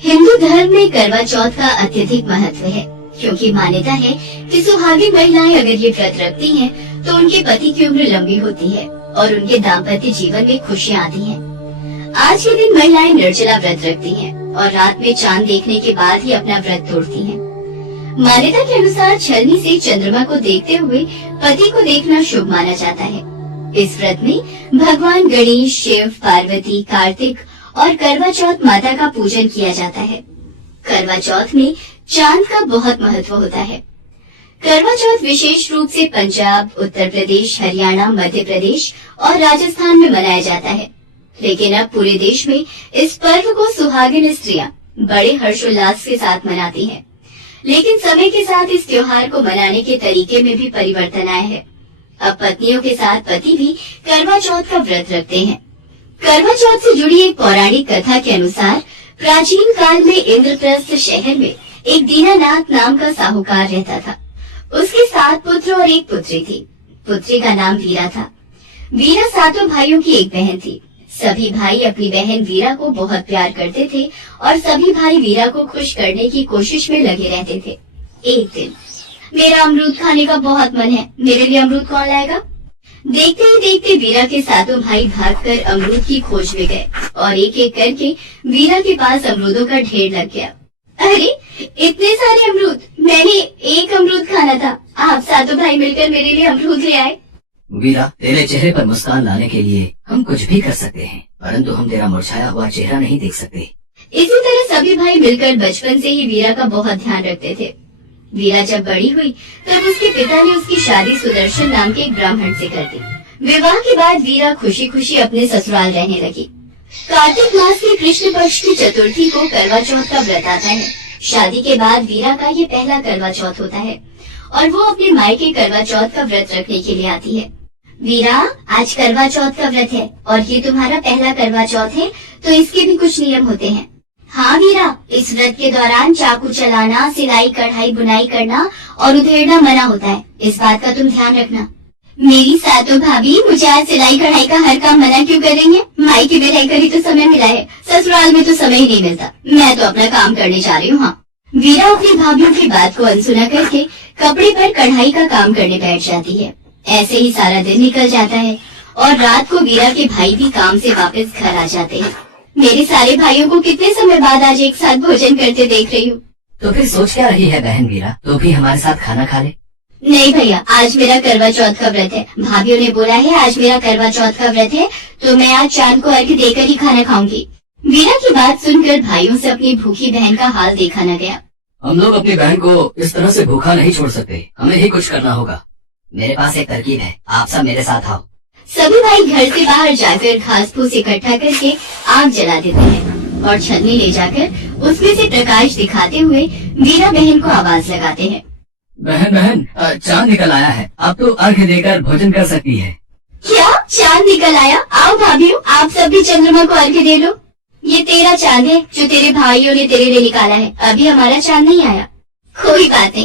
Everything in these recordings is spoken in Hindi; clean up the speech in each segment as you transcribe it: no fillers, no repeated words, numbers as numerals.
हिंदू धर्म में करवा चौथ का अत्यधिक महत्व है, क्योंकि मान्यता है कि सुहागिन महिलाएं अगर ये व्रत रखती हैं, तो उनके पति की उम्र लंबी होती है और उनके दाम्पत्य जीवन में खुशियाँ आती हैं। आज के दिन महिलाएं निर्जला व्रत रखती हैं और रात में चांद देखने के बाद ही अपना व्रत तोड़ती हैं। मान्यता के अनुसार छलनी से चंद्रमा को देखते हुए पति को देखना शुभ माना जाता है। इस व्रत में भगवान गणेश, शिव, पार्वती, कार्तिक और करवा चौथ माता का पूजन किया जाता है। करवा चौथ में चांद का बहुत महत्व होता है। करवा चौथ विशेष रूप से पंजाब, उत्तर प्रदेश, हरियाणा, मध्य प्रदेश और राजस्थान में मनाया जाता है। लेकिन अब पूरे देश में इस पर्व को सुहागिन स्त्रियां बड़े हर्षोल्लास के साथ मनाती हैं। लेकिन समय के साथ इस त्योहार को मनाने के तरीके में भी परिवर्तन आया है। अब पत्नियों के साथ पति भी करवा चौथ का व्रत रखते हैं। करवा चौथ से जुड़ी एक पौराणिक कथा के अनुसार प्राचीन काल में इंद्रप्रस्थ शहर में एक दीनानाथ नाम का साहूकार रहता था। उसके 7 पुत्र और 1 पुत्री थी। पुत्री का नाम वीरा था। वीरा 7 भाइयों की एक बहन थी। सभी भाई अपनी बहन वीरा को बहुत प्यार करते थे और सभी भाई वीरा को खुश करने की कोशिश में लगे रहते थे। एक दिन, मेरा अमरूद खाने का बहुत मन है, मेरे लिए अमरूद कौन लाएगा? देखते ही देखते वीरा के 7 भाई भागकर अमरूद की खोज में गए और एक एक करके वीरा के पास अमरूदों का ढेर लग गया। अरे, इतने सारे अमरूद! मैंने एक अमरूद खाना था, आप 7 भाई मिलकर मेरे लिए अमरूद ले आए। वीरा, तेरे चेहरे पर मुस्कान लाने के लिए हम कुछ भी कर सकते हैं, परंतु हम तेरा मुरझाया हुआ चेहरा नहीं देख सकते। इसी तरह सभी भाई मिलकर बचपन से ही वीरा का बहुत ध्यान रखते थे। वीरा जब बड़ी हुई तब उसके पिता ने उसकी शादी सुदर्शन नाम के एक ब्राह्मण से कर दी। विवाह के बाद वीरा खुशी खुशी अपने ससुराल रहने लगी। कार्तिक मास के कृष्ण पक्ष की चतुर्थी को करवा चौथ का व्रत आता है। शादी के बाद वीरा का ये पहला करवा चौथ होता है और वो अपने मायके करवा चौथ का व्रत रखने के लिए आती है। वीरा, आज करवा चौथ का व्रत है और ये तुम्हारा पहला करवा चौथ है, तो इसके भी कुछ नियम होते हैं। हाँ वीरा, इस व्रत के दौरान चाकू चलाना, सिलाई, कढ़ाई, बुनाई करना और उधेड़ना मना होता है। इस बात का तुम ध्यान रखना। मेरी 7 भाभी मुझे आज सिलाई कढ़ाई का हर काम मना क्यों करेंगे? मायके में रहकर ही तो समय मिला है, ससुराल में तो समय ही नहीं मिलता। मैं तो अपना काम करने जा रही हूँ। हाँ। वीरा अपनी भाभीयों की बात को अनसुना करके कपड़े पर कढ़ाई का काम करने बैठ जाती है। ऐसे ही सारा दिन निकल जाता है और रात को वीरा के भाई भी काम से वापस घर आ जाते हैं। मेरे सारे भाइयों को कितने समय बाद आज एक साथ भोजन करते देख रही हूँ। तो फिर सोच क्या रही है बहन वीरा? तो भी हमारे साथ खाना खा ले। नहीं भैया, आज मेरा करवा चौथ का व्रत है। भाभीयों ने बोला है आज मेरा करवा चौथ का व्रत है, तो मैं आज चांद को अर्घ्य देकर ही खाना खाऊंगी। वीरा की बात सुनकर भाइयों से अपनी भूखी बहन का हाल देखा न गया। हम लोग अपनी बहन को इस तरह से भूखा नहीं छोड़ सकते, हमें ही कुछ करना होगा। मेरे पास एक तरकीब है, आप सब मेरे साथ आओ। सभी भाई घर से बाहर जाकर घास फूस इकट्ठा करके आग जला देते हैं और छलनी ले जाकर उसमें से प्रकाश दिखाते हुए वीरा बहन को आवाज लगाते हैं। बहन, चांद निकल आया है, अब तो अर्घ्य देकर भोजन कर सकती है। क्या चांद निकल आया? आओ भाभीओ, आप सब भी चंद्रमा को अर्घ्य दे लो। ये तेरा चांद है जो तेरे भाइयों ने तेरे लिए निकाला है, अभी हमारा चांद नहीं आया। कोई बात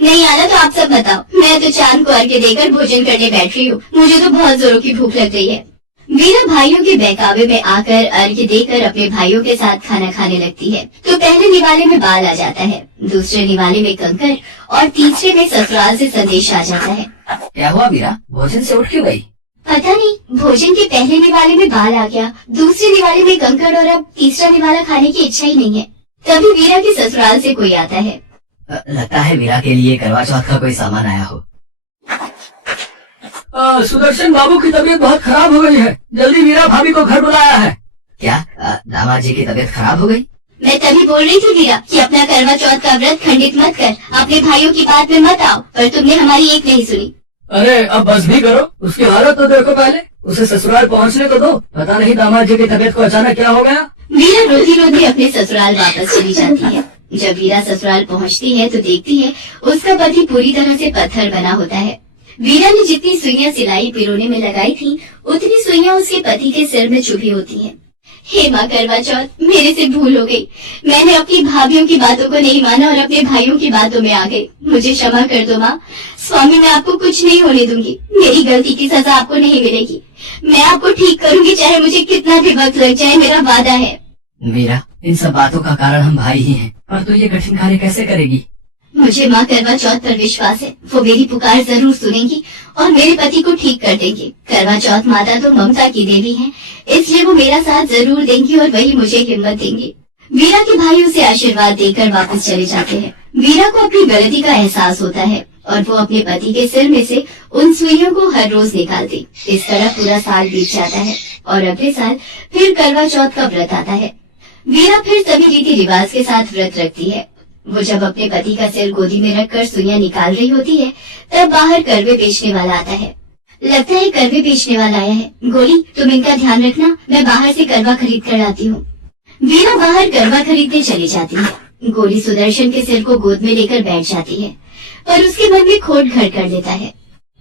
नहीं आना तो आप सब बताओ, मैं तो चांद को अर्घ्य देकर भोजन करने बैठ रही हूँ, मुझे तो बहुत जोरों की भूख लग रही है। वीरा भाइयों के बहकावे में आकर अर्घ्य देकर अपने भाइयों के साथ खाना खाने लगती है। तो पहले निवाले में बाल आ जाता है, दूसरे निवाले में कंकर और तीसरे में ससुराल से संदेश आ जाता है। क्या हुआ वीरा, भोजन से उठ क्यों गई? पता नहीं, भोजन के पहले निवाले में बाल आ गया, दूसरे निवाले में कंकर और अब तीसरा निवाला खाने की इच्छा ही नहीं है। तभी वीरा के ससुराल से कोई आता है। लगता है वीरा के लिए करवा चौथ का कोई सामान आया हो। सुदर्शन बाबू की तबीयत बहुत खराब हो गई है, जल्दी वीरा भाभी को घर बुलाया है। क्या दामाद जी की तबीयत खराब हो गई? मैं तभी बोल रही थी वीरा कि अपना करवा चौथ का व्रत खंडित मत कर, अपने भाइयों की बात में मत आओ, पर तुमने हमारी एक नहीं सुनी। अरे अब बस भी करो, उसकी हालत तो देखो पहले, उसे ससुराल पहुंचने को दो। पता नहीं दामाद जी की तबीयत को अचानक क्या हो गया। वीरा रोती रोती अपने ससुराल वापस चली जाती है। जब वीरा ससुराल पहुंचती है तो देखती है उसका पति पूरी तरह से पत्थर बना होता है। वीरा ने जितनी सुइयां सिलाई पिरोने में लगाई थी, उतनी सुइयां उसके पति के सिर में चुभी होती हैं। हे माँ करवा चौथ, मेरे से भूल हो गई, मैंने अपनी भाभीयों की बातों को नहीं माना और अपने भाइयों की बातों में आ गई, मुझे क्षमा कर दो माँ। स्वामी, मैं आपको कुछ नहीं होने दूंगी, मेरी गलती की सजा आपको नहीं मिलेगी। मैं आपको ठीक करूंगी, चाहे मुझे कितना भी वक्त लग जाए, मेरा वादा है। वीरा, इन सब बातों का कारण हम भाई ही हैं, पर तू ये कठिन कार्य कैसे करेगी? मुझे माँ करवा चौथ पर विश्वास है, वो मेरी पुकार जरूर सुनेंगी और मेरे पति को ठीक कर देंगी। करवा चौथ माता तो ममता की देवी है, इसलिए वो मेरा साथ जरूर देंगी और वही मुझे हिम्मत देंगी। वीरा के भाई उसे आशीर्वाद देकर वापस चले जाते हैं। वीरा को अपनी गलती का एहसास होता है और वो अपने पति के सिर में से उन सुइयों को हर रोज निकालती। इस तरह पूरा साल बीत जाता है और अगले साल फिर करवा चौथ का व्रत आता है। वीरा फिर सभी रीति रिवाज के साथ व्रत रखती है। वो जब अपने पति का सिर गोदी में रखकर सुइयां निकाल रही होती है, तब बाहर करवे बेचने वाला आता है। लगता है करवे बेचने वाला आया है। गोली, तुम इनका ध्यान रखना, मैं बाहर से करवा खरीद कर लाती हूँ। वीरा बाहर करवा खरीदने चली जाती है। गोली सुदर्शन के सिर को गोद में लेकर बैठ जाती है, पर उसके मन में खोट घर कर लेता है।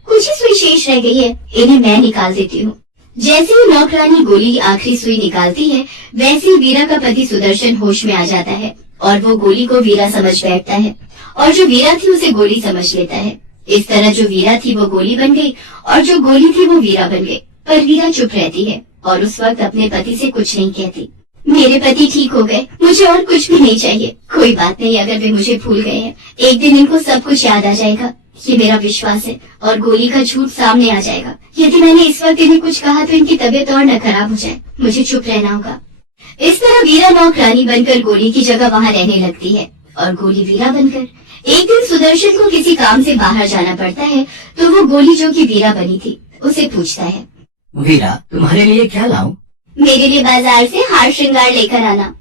कुछ ही सुई शेष रह गई है, इन्हें मैं निकाल देती हूँ। जैसे ही नौकरानी गोली आखिरी सुई निकालती है, वैसे ही वीरा का पति सुदर्शन होश में आ जाता है और वो गोली को वीरा समझ बैठता है और जो वीरा थी उसे गोली समझ लेता है। इस तरह जो वीरा थी वो गोली बन गई और जो गोली थी वो वीरा बन गई। पर वीरा चुप रहती है और उस वक्त अपने पति से कुछ नहीं कहती। मेरे पति ठीक हो गए, मुझे और कुछ भी नहीं चाहिए। कोई बात नहीं, अगर वे मुझे भूल गए हैं, एक दिन इनको सब कुछ याद आ जाएगा, ये मेरा विश्वास है। और गोली का झूठ सामने आ जाएगा। यदि मैंने इस वक्त इन्हें कुछ कहा तो इनकी तबीयत और न खराब हो जाए। मुझे चुप रहना होगा। इस तरह वीरा नौकरानी बनकर गोली की जगह वहाँ रहने लगती है और गोली वीरा बनकर। एक दिन सुदर्शन को किसी काम से बाहर जाना पड़ता है, तो वो गोली जो कि वीरा बनी थी उसे पूछता है, वीरा, तुम्हारे लिए क्या लाऊं? मेरे लिए बाजार से हार श्रृंगार लेकर आना।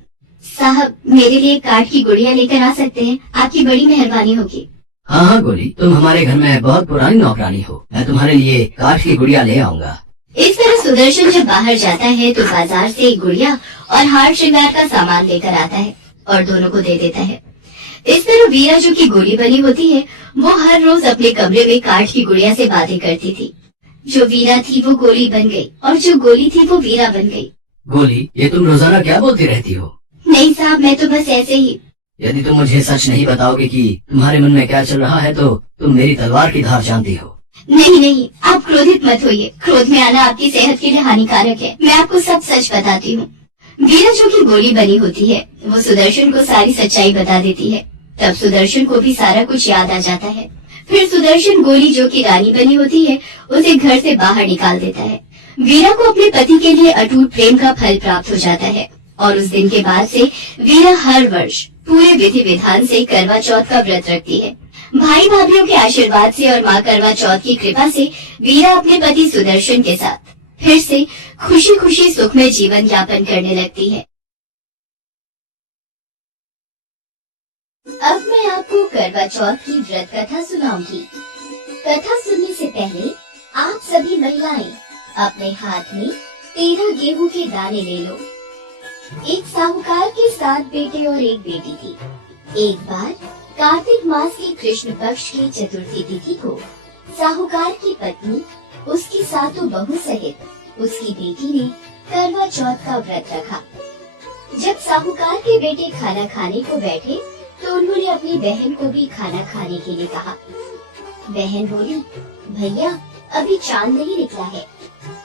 साहब, मेरे लिए काठ की गुड़िया लेकर आ सकते हैं, आपकी बड़ी मेहरबानी होगी। हाँ हाँ गोली, तुम हमारे घर में बहुत पुरानी नौकरानी हो, मैं तुम्हारे लिए काठ की गुड़िया ले आऊंगा। इस तरह सुदर्शन जब बाहर जाता है तो बाजार से एक गुड़िया और हार श्रृंगार का सामान लेकर आता है और दोनों को दे देता है। इस तरह वीरा जो कि गोली बनी होती है, वो हर रोज अपने कमरे में काठ की गुड़िया से बातें करती थी। जो वीरा थी वो गोली बन गई और जो गोली थी वो वीरा बन गई। गोली, ये तुम रोजाना क्या बोलती रहती हो? नहीं साहब, मैं तो बस ऐसे ही। यदि तुम मुझे सच नहीं बताओगे कि तुम्हारे मन में क्या चल रहा है, तो तुम मेरी तलवार की धार जानती हो। नहीं नहीं, आप क्रोधित मत होइए। क्रोध में आना आपकी सेहत के लिए हानिकारक है। मैं आपको सब सच बताती हूँ। वीरा जो कि गोली बनी होती है, वो सुदर्शन को सारी सच्चाई बता देती है। तब सुदर्शन को भी सारा कुछ याद आ जाता है। फिर सुदर्शन गोली जो कि रानी बनी होती है, उसे घर से बाहर निकाल देता है। वीरा को अपने पति के लिए अटूट प्रेम का फल प्राप्त हो जाता है और उस दिन के बाद से वीरा हर वर्ष पूरे विधि विधान से करवा चौथ का व्रत रखती है। भाई भाभीयों के आशीर्वाद से और माँ करवा चौथ की कृपा से वीरा अपने पति सुदर्शन के साथ फिर से खुशी खुशी सुखमय जीवन यापन करने लगती है। अब मैं आपको करवा चौथ की व्रत कथा सुनाऊंगी। कथा सुनने से पहले आप सभी महिलाएं अपने हाथ में 13 गेहूं के दाने ले लो। एक साहूकार के 7 बेटे और एक बेटी थी। एक बार कार्तिक मास की कृष्ण पक्ष की चतुर्थी तिथि को साहूकार की पत्नी, उसकी सातों बहू सहित उसकी बेटी ने करवा चौथ का व्रत रखा। जब साहूकार के बेटे खाना खाने को बैठे तो उन्होंने अपनी बहन को भी खाना खाने के लिए कहा। बहन बोली, भैया अभी चांद नहीं निकला है,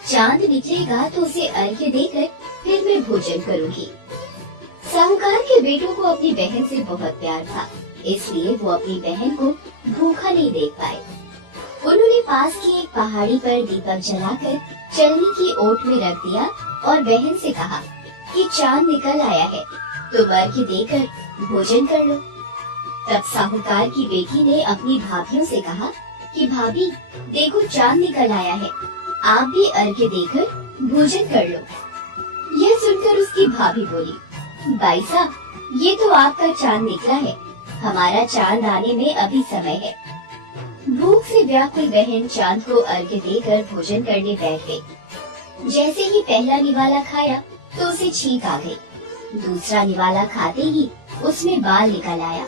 चांद निकलेगा तो उसे अर्घ्य देकर फिर मैं भोजन करूंगी। साहूकार के बेटों को अपनी बहन से बहुत प्यार था, इसलिए वो अपनी बहन को भूखा नहीं देख पाए। उन्होंने पास की एक पहाड़ी पर दीपक जलाकर चलनी की ओट में रख दिया और बहन से कहा कि चांद निकल आया है, तुम अर्घ्य देकर भोजन कर लो। तब साहूकार की बेटी ने अपनी भाभियों से कहा कि भाभी देखो चांद निकल आया है, आप भी अर्घ्य देकर भोजन कर लो। यह सुनकर उसकी भाभी बोली, भाई साहब ये तो आपका चांद निकला है, हमारा चांद आने में अभी समय है। भूख से व्याकुल बहन चांद को अर्घ्य देकर भोजन करने बैठ गई। जैसे ही पहला निवाला खाया तो उसे छींक आ गई। दूसरा निवाला खाते ही उसमें बाल निकल आया।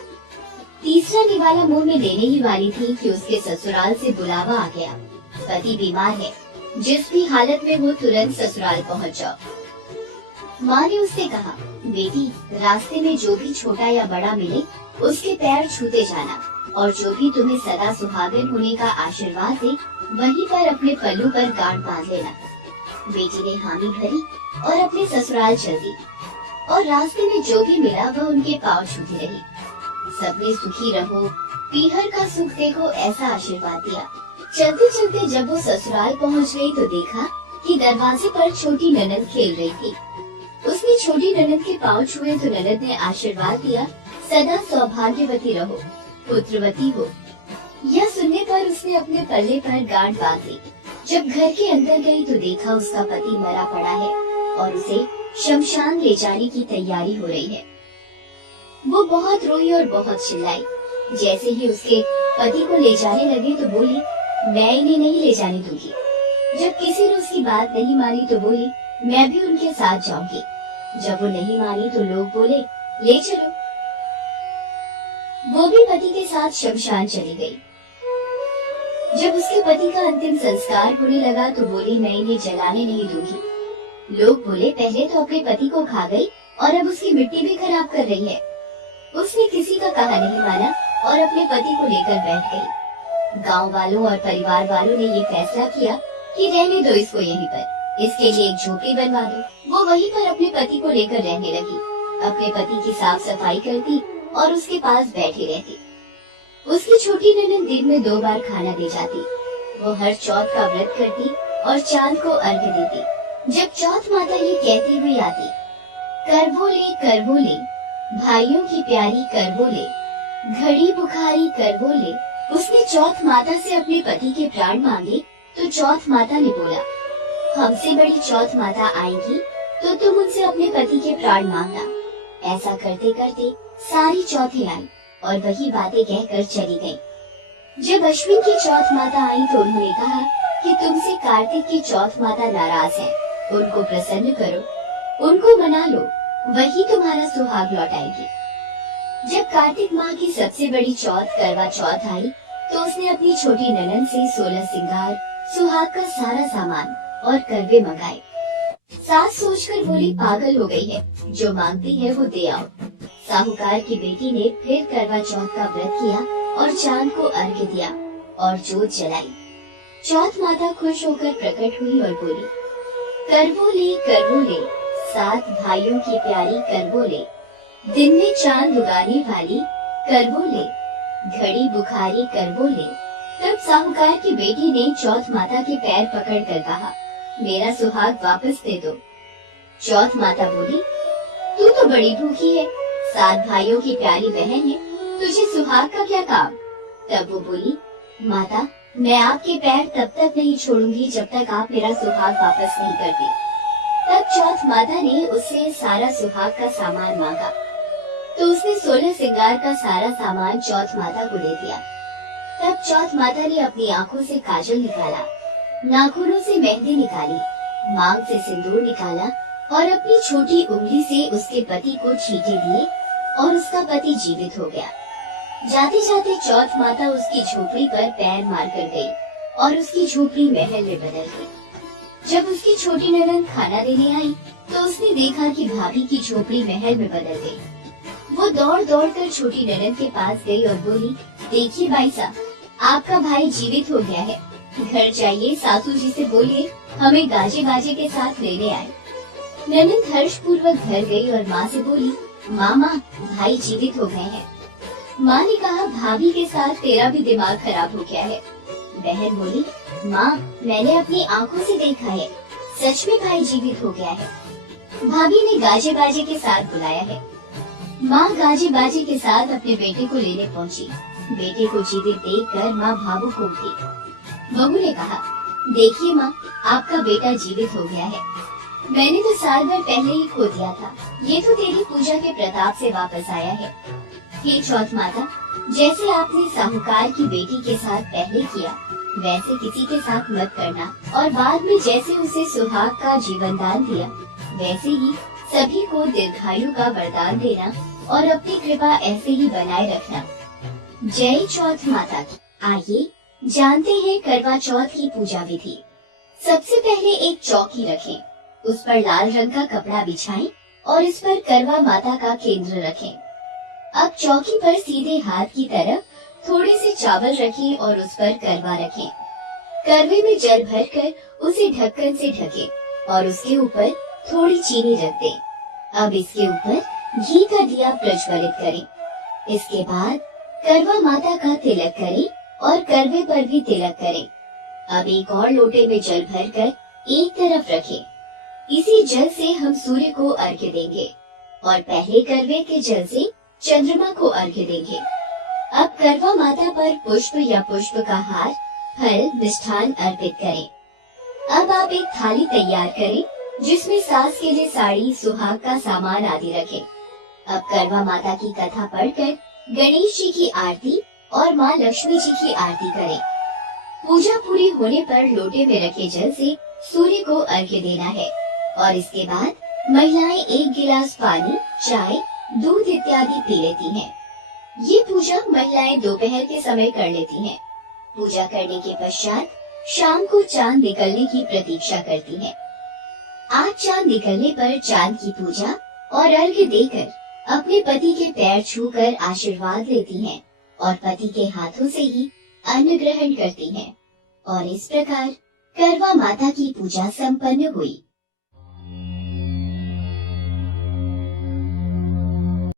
तीसरा निवाला मुंह में लेने ही वाली थी कि उसके ससुराल से बुलावा आ गया, पति बीमार है, जिस भी हालत में हो तुरंत ससुराल पहुंच जाओ। माँ ने उससे कहा, बेटी रास्ते में जो भी छोटा या बड़ा मिले उसके पैर छूते जाना और जो भी तुम्हें सदा सुहागन होने का आशीर्वाद दे वहीं पर अपने पल्लू पर गांठ बांध लेना। बेटी ने हामी भरी और अपने ससुराल चल दी और रास्ते में जो भी मिला वह उनके पाँव छूती रही। सबने सुखी रहो, पीहर का सुख देखो ऐसा आशीर्वाद दिया। चलते चलते जब वो ससुराल पहुंच गई तो देखा कि दरवाजे पर छोटी ननद खेल रही थी। उसने छोटी ननद के पाँव छुए तो ननद ने आशीर्वाद दिया, सदा सौभाग्यवती रहो, पुत्रवती हो। यह सुनने पर उसने अपने पल्ले पर गांठ बांध ली। जब घर के अंदर गई तो देखा उसका पति मरा पड़ा है और उसे शमशान ले जाने की तैयारी हो रही है। वो बहुत रोई और बहुत चिल्लाई। जैसे ही उसके पति को ले जाने लगे तो बोली, मैं इन्हें नहीं ले जाने दूंगी। जब किसी ने उसकी बात नहीं मानी तो बोली, मैं भी उनके साथ जाऊंगी। जब वो नहीं मानी तो लोग बोले, ले चलो। वो भी पति के साथ शमशान चली गई। जब उसके पति का अंतिम संस्कार होने लगा तो बोली, मैं इन्हें जलाने नहीं दूंगी। लोग बोले, पहले तो अपने पति को खा गई और अब उसकी मिट्टी भी खराब कर रही है। उसने किसी का कहा नहीं माना और अपने पति को लेकर बैठ गई। गांव वालों और परिवार वालों ने ये फैसला किया कि रहने दो इसको यहीं पर, इसके लिए एक झोपड़ी बनवा दो। वो वहीं पर अपने पति को लेकर रहने लगी। अपने पति की साफ सफाई करती और उसके पास बैठी रहती। उसकी छोटी ननद दिन में 2 बार खाना दे जाती। वो हर चौथ का व्रत करती और चांद को अर्घ्य देती। जब चौथ माता ये कहती हुई आती, करवो ले भाइयों की प्यारी करवो ले, घड़ी बुखारी करवो ले। उसने चौथ माता से अपने पति के प्राण मांगे तो चौथ माता ने बोला, हमसे बड़ी चौथ माता आएगी तो तुम उनसे अपने पति के प्राण मांगना। ऐसा करते करते सारी चौथें आई और वही बातें कहकर चली गई। जब अश्विन की चौथ माता आई तो उन्होंने कहा कि तुमसे कार्तिक की चौथ माता नाराज है, उनको प्रसन्न करो, उनको मना लो, वही तुम्हारा सुहाग लौटाएगी। जब कार्तिक माह की सबसे बड़ी चौथ करवा चौथ आई तो उसने अपनी छोटी ननद से 16 सिंगार, सुहाग का सारा सामान और करवे मंगाए। सास सोचकर बोली, पागल हो गई है, जो मांगती है वो दे आओ। साहूकार की बेटी ने फिर करवा चौथ का व्रत किया और चांद को अर्घ्य दिया और जोत जलाई। चौथ माता खुश होकर प्रकट हुई और बोली, करवो ले 7 भाइयों की प्यारी करवो ले, दिन में चांद उगाने वाली करवो ले, घड़ी बुखारी करवो ले। तब साहूकार की बेटी ने चौथ माता के पैर पकड़कर कहा, मेरा सुहाग वापस दे दो। चौथ माता बोली, तू तो बड़ी भूखी है, 7 भाइयों की प्यारी बहन है, तुझे सुहाग का क्या काम। तब वो बोली, माता मैं आपके पैर तब तक नहीं छोड़ूंगी जब तक आप मेरा सुहाग वापस नहीं करती। तब चौथ माता ने उससे सारा सुहाग का सामान मांगा तो उसने 16 सिंगार का सारा सामान चौथ माता को दे दिया। तब चौथ माता ने अपनी आंखों से काजल निकाला, नाखूनों से मेहंदी निकाली, मांग से सिंदूर निकाला और अपनी छोटी उंगली से उसके पति को छींटे दिए और उसका पति जीवित हो गया। जाते जाते चौथ माता उसकी झोपड़ी पर पैर मार कर गई और उसकी झोपड़ी महल में बदल गई। जब उसकी छोटी ननद खाना देने आई तो उसने देखा कि भाभी की झोपड़ी महल में बदल गई। वो दौड़ दौड़ कर छोटी ननद के पास गई और बोली, देखिए भाई साहब, आपका भाई जीवित हो गया है, घर जाइए सासू जी से बोलिए हमें गाजे बाजे के साथ लेने आए। ननद हर्ष पूर्वक घर गई और माँ से बोली, मामा भाई जीवित हो गए हैं। माँ ने कहा, भाभी के साथ तेरा भी दिमाग खराब हो गया है। बहन बोली, माँ मैंने अपनी आंखों से देखा है, सच में भाई जीवित हो गया है। भाभी ने गाजे बाजे के साथ बुलाया है। माँ गाजे बाजे के साथ अपने बेटे को लेने पहुँची। बेटे को जीवित देखकर माँ भावुक हो उठी। बहू ने कहा, देखिए माँ, आपका बेटा जीवित हो गया है। मैंने तो साल भर पहले ही खो दिया था, ये तो तेरी पूजा के प्रताप से वापस आया है। हे चौथ माता, जैसे आपने साहूकार की बेटी के साथ पहले किया वैसे किसी के साथ मत करना और बाद में जैसे उसे सुहाग का जीवन दान दिया वैसे ही सभी को दीर्घायु का वरदान देना और अपनी कृपा ऐसे ही बनाए रखना। जय चौथ माता की। आइए जानते हैं करवा चौथ की पूजा विधि। सबसे पहले एक चौकी रखें, उस पर लाल रंग का कपड़ा बिछाएं और इस पर करवा माता का केंद्र रखें। अब चौकी पर सीधे हाथ की तरफ थोड़े से चावल रखें और उस पर करवा रखें। करवे में जल भरकर उसे ढक्कन से ढकें और उसके ऊपर थोड़ी चीनी रख दें। अब इसके ऊपर घी का दिया प्रज्वलित करें। इसके बाद करवा माता का तिलक करें और करवे पर भी तिलक करें। अब एक और लोटे में जल भरकर एक तरफ रखें। इसी जल से हम सूर्य को अर्घ्य देंगे और पहले करवे के जल से चंद्रमा को अर्घ्य देंगे। अब करवा माता पर पुष्प या पुष्प का हार, फल, मिष्ठान अर्पित करें। अब आप एक थाली तैयार करें जिसमें सास के लिए साड़ी, सुहाग का सामान आदि रखें। अब करवा माता की कथा पढ़कर गणेश जी की आरती और माँ लक्ष्मी जी की आरती करें। पूजा पूरी होने पर लोटे में रखे जल से सूर्य को अर्घ्य देना है और इसके बाद महिलाएं एक गिलास पानी, चाय, दूध इत्यादि पी लेती हैं। ये पूजा महिलाएं दोपहर के समय कर लेती हैं। पूजा करने के पश्चात शाम को चांद निकलने की प्रतीक्षा करती हैं। आज चांद निकलने पर चांद की पूजा और अर्घ्य देकर अपने पति के पैर छूकर आशीर्वाद लेती हैं और पति के हाथों से ही अन्न ग्रहण करती हैं। और इस प्रकार करवा माता की पूजा संपन्न हुई।